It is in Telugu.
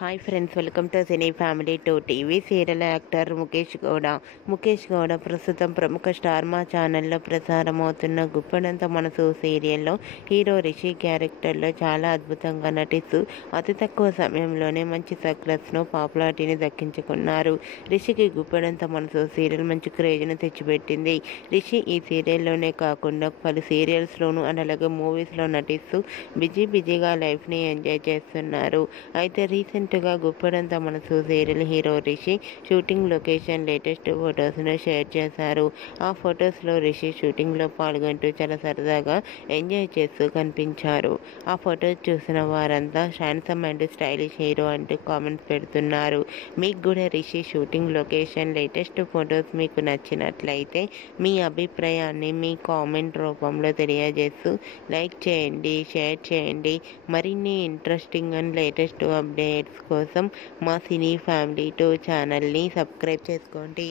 Hi friends, welcome to cine family to TV. Serial actor Mukesh Gowda ప్రస్తుతం ప్రముఖ స్టార్ మా ఛానల్లో ప్రసారమవుతున్న గుప్పెడంత మనసు సీరియల్లో హీరో రిషి క్యారెక్టర్లో చాలా అద్భుతంగా నటిస్తూ అతి తక్కువ సమయంలోనే మంచి సక్సెస్ను పాపులారిటీని దక్కించుకున్నారు. రిషికి గుప్పెడంత మనసు సీరియల్ మంచి క్రేజ్ను తెచ్చిపెట్టింది. రిషి ఈ సీరియల్లోనే కాకుండా పలు సీరియల్స్లోనూ అలాగే మూవీస్లో నటిస్తూ బిజీగా లైఫ్ని ఎంజాయ్ చేస్తున్నారు. అయితే రీసెంట్గా Guppedantha Manasu serial hero Rishi shooting location latest ఫొటోస్ను షేర్ చేశారు. ఆ ఫొటోస్లో రిషి షూటింగ్లో పాల్గొంటూ చాలా సరదాగా ఎంజాయ్ చేస్తూ కనిపించారు. ఆ ఫొటోస్ చూసిన వారంతా హ్యాండ్సమ్ అండ్ స్టైలిష్ హీరో అంటూ కామెంట్స్ పెడుతున్నారు. మీకు కూడా Rishi shooting location latest photos మీకు నచ్చినట్లయితే మీ అభిప్రాయాన్ని మీ కామెంట్ రూపంలో తెలియజేస్తూ లైక్ చేయండి, షేర్ చేయండి. మరిన్ని ఇంట్రెస్టింగ్ అండ్ లేటెస్ట్ అప్డేట్స్ కోసం మా సినీ ఫ్యామిలీ 2 ఛానల్ని సబ్స్క్రైబ్ చేసుకోండి.